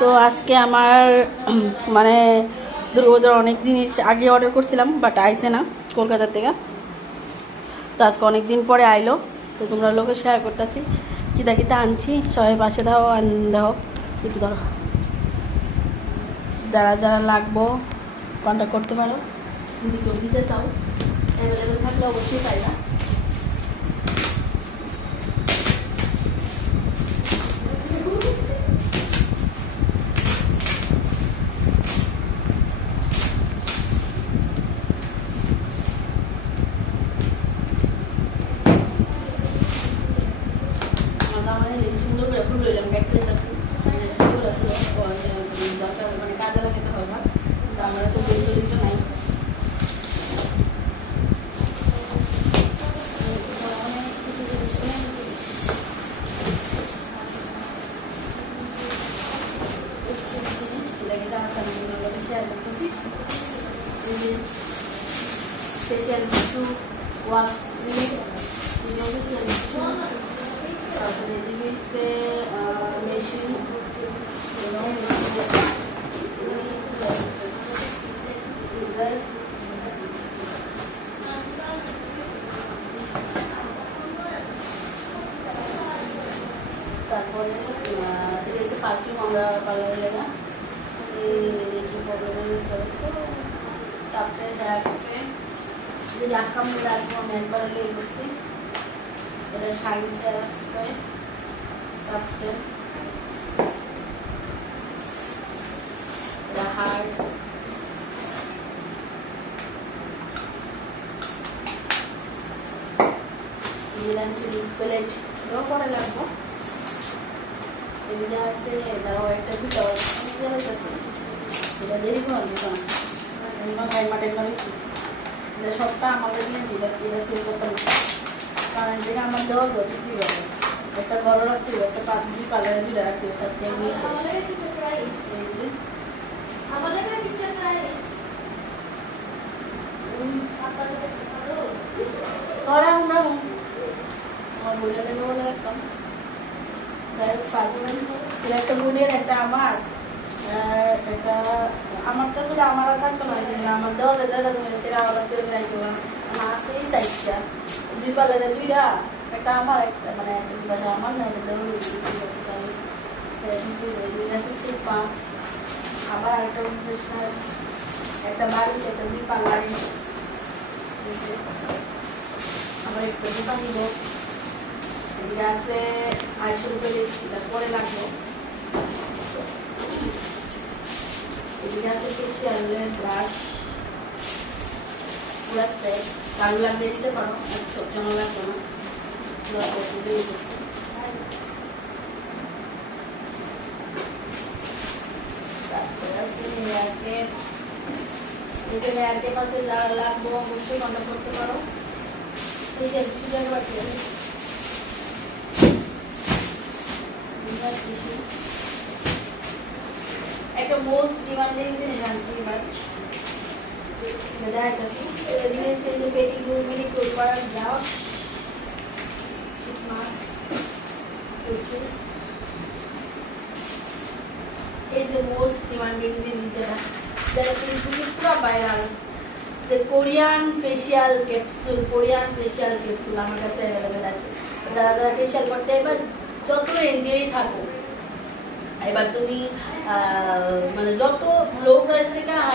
তো আজকে আমার মানে দুর্গাপূজার অনেক জিনিস আগে অর্ডার করছিলাম, বাট আইসে না কলকাতা থেকে। তো আজকে অনেক দিন পরে আইলো, তো তোমরা লোকে শেয়ার করতেছি কিতা কিতা আনছি। সবাই পাশে দাও, দাও একটু ধরো। যারা যারা লাগবো কন্ট্যাক্ট করতে পারো, যদি কেউ দিতে চাও অ্যাভেলেবেল থাকলে অবশ্যই পাইবা। সুন্দর করে ফুল লইলাম, ব্যাগটা আছে দরকার মানে কাজে লাগাতে হবে না, আমরা তো বেশি নাই। শেয়ার করতেছি স্পেশাল কিছু ওয়াক্স ক্রিম, তারপরে এদিকে হচ্ছে মেশিন, তারপরে হচ্ছে পারফিউম আমরা পার্লারে লেগা প্রবলেম হয়েছে। তারপরে আসবে যদি আটকাম বলে আসবো আমি একবার লেগে বসছি, এটা সাইন্সে আসবে। তারপরে হার্ড প্লেট এটাও পরে লাগবো। এগুলো আছে তারাও একটা ভিতর আছে, এটা দেরি করে গাই মাঠে মারিছি, এটা সবটা আমাদের নিয়ে যেটা এটা সেল করতে না, কারণ যেটা আমার দেওয়ার গতি কী হবে, একটা বড় রাখতে হবে, একটা পাঁচজি পার্লারে দুটো রাখতে হবে, সবটা এমনি আমার বলে দেবে বলে রাখতাম। একটা বোনের একটা আমার, এটা আমারটা যদি আমার থাকতো না, আমার দেওয়ালে জায়গা তুমি তেরা আলাদা করে রাখতো না, আমার আছে এই সাইজটা দুই পাল্লারে দুইটা, একটা আমার একটা মানে বাসা আমার না, এটা দেওয়া সেই পাঁচ। আবার একটা ফ্রেশনার, একটা বালিশ, একটা দুই পাল্লারে, আবার একটা দোকান দিব। এদিকে আছে 250 রুপিয়া, এটা পরে লাগবে। এদিকে আছে ফেশিয়ালের ব্রাশ, পুরো সেট, কালো লাগলে দিতে পারো, ছোট কেন লাগবে না। তারপরে আছে হেয়ারকেট, এখানে হেয়ারকেট আছে, যারা লাগবে অবশ্যই কন্ট্যাক্ট করতে পারো। ফেশিয়াল সুগার বাড়ছে একটা মোস্ট ডিমান্ডিং জিনিস আনছি এবার, পেটিকিউর মিনিকিউর করার ব্রাশ, শীত মাস্ক, এই যে মোস্ট ডিমান্ডিং জিনিস যেটা যেটা কিন্তু পুরো ভাইরাল, যে Korean facial capsule. Korean facial capsule আমার কাছে অ্যাভেলেবেল আছে। যারা যারা ফেশিয়াল করতে এবার যত রেঞ্জেরই থাকো, এবার তুমি মানে যত লো প্রাইস থেকে হাই